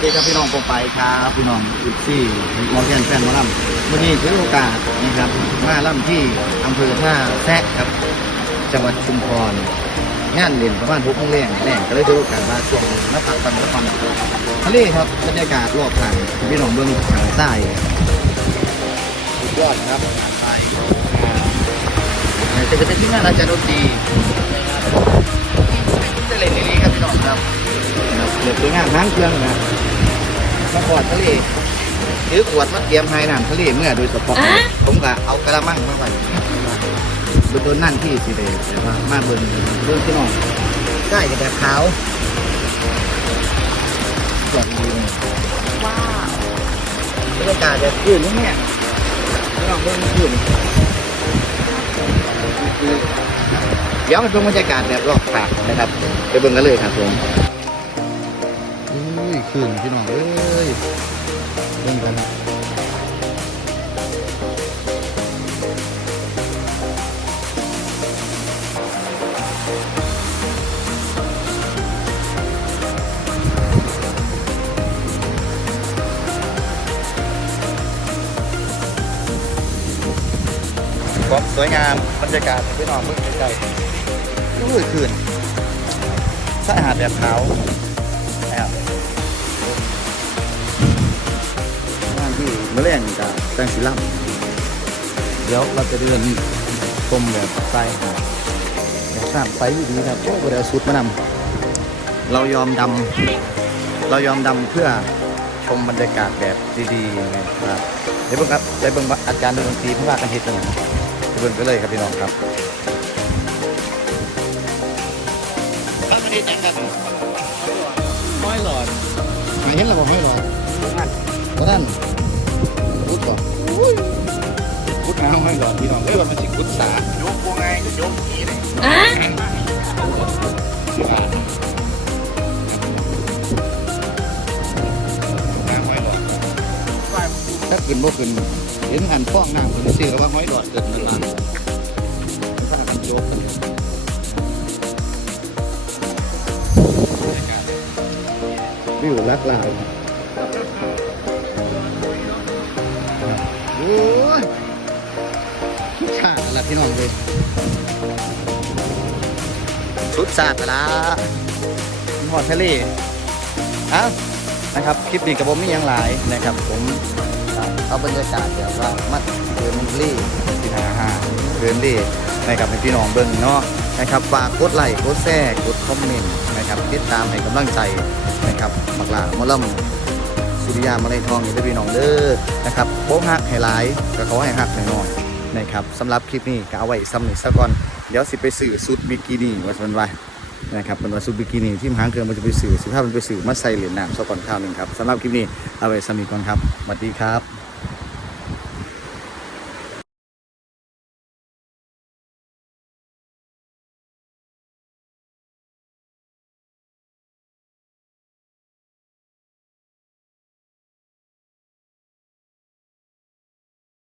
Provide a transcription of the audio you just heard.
วัสดีครับพี่น้องปองไปครับพี่น้องอีกที่มองแกนแฟนมาล่ำวันนี้ถือโอกาสนะครับมาล่ำที่อำเภอท่าแซะครับ จังหวัดชุมพรงานเรียนประมาณทุกโรงเรียนแรงก็เลยถือโอกาสมาช่วงนักพักปันนักพันทะเลครับบรรยากาศรอบทางพี่น้องเบื้องทางใต้สุดยอดครับทางใต้จะเป็นที่งานอาจารย์ดนตรีจะเล่นในนี้ครับพี่น้องครับครับเด็กสวยงามทั้งเครื่องนะ มาขอดทะเลถือขวดมาเตรียมให้น้ำทะเลเมื่อโดยเฉพาะผมก็เอากระมังมาไว้บนต้นนั่นที่สิเดแต่ว่ามาเบิ่งเบิ่งที่น้องได้กับแบบขาวหลอดดีเลยว้าวบรรยากาศแบบคืนนี่เนี่ยพี่น้องเบิ่งคืนเดี๋ยวมาชมบรรยากาศแบบรอบขางนะครับไปเบิ่งกันเลยครับผม อุ้ยคืนพี่น้องเอ้ย เบิ่งกันความสวยงามบรรยากาศให้พี่น้องเบิ่งใกล้ๆอุ้ยคืนสะอาดแบบขาว แรงกับแตงสีล่ำเดี๋ยวเราจะเดินชมแบบใต้หาดแบบน้ำใสดีๆครับโอ้ก็เดี๋ยวสุดมานำเรายอมดำเรายอมดำเพื่อชมบรรยากาศแบบดีๆนะครับเดี๋ยวเบิ่งครับเดี๋ยวเบิ่งว่าอาจารย์ดนตรีเพิ่งว่ากันเฮ็ดจังไงไปเบิ่งกันเลยครับพี่น้องครับครับมันเฮ็ดจังครับห้อยหลอดหาเห็นแล้วบ่ห้อยหลอด มันสิพุดสาโยกบ่ไงยกผีเลยอะถ้าขึ้นบ่ขึ้นเห็นหันฟ้องน้ำขึ้นซื้อว่าห้อยหลอดเกิดมันมาถ้ากันโยกกันวิวลักลาวโอ้ พี่น้องเลยสุดสาดไปละหอดทะเลอ้านะครับ คลิปนี้กับผมมีย่างหลายนะครับ ผมเอาบรรยากาศแบบว่ามัดเดินเล่ที่หาหาเดินเล่นะครับให้พี่น้องเบิ่งเนาะนะครับฝากกดไลค์กดแชร์กดคอมเมนต์นะครับติดตามให้กำลังใจนะครับมักลามอลำสุริยามาเลยทองนี่เด้อพี่น้องเด้อนะครับโป๊กฮักให้หลายก็ขอให้ฮักให้น้อย นะครับสำหรับคลิปนี้ก็เอาไว้ซ้ำนี่ซะก่อน เดี๋ยวสิไปสื่อสุดบิกินี่ว่าสันไว้นะครับเป็นวัสดุบิกินี่ที่มหางเครื่องมันจะไปสื่อสุภาพมันไปสื่อมาใส่เหรียญน้ำซะก่อนข้าวหนึ่งครับสำหรับคลิปนี้เอาไว้สมีก่อนครับสวัสดีครับ